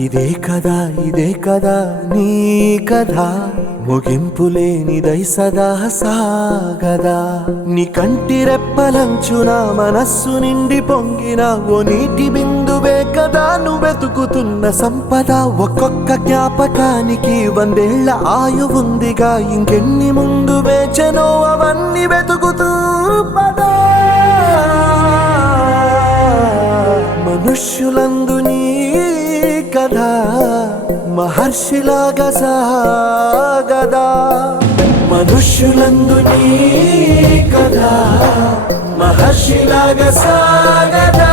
ఇదే కదా నీ కథ ముగింపులేనిదై సదా సాగదా నీ కంటి రెప్పలంచున మనస్సు నిండి పొంగిన ఓ నీటి బిందువే కదా నువ్వెతుకుతున్న సంపద ఒక్కొక్క జ్ఞాపకానికి 100 ఏళ్ల ఆయువుందిగా ఇంకెన్ని ముందు వేచనో అవన్నీ వెతుకుతూ పదా మనుష్యులందు నీ కథ మహర్షిలాగా సాగదా మనుష్యులందు నీ కథ మహర్షిలాగా సాగదా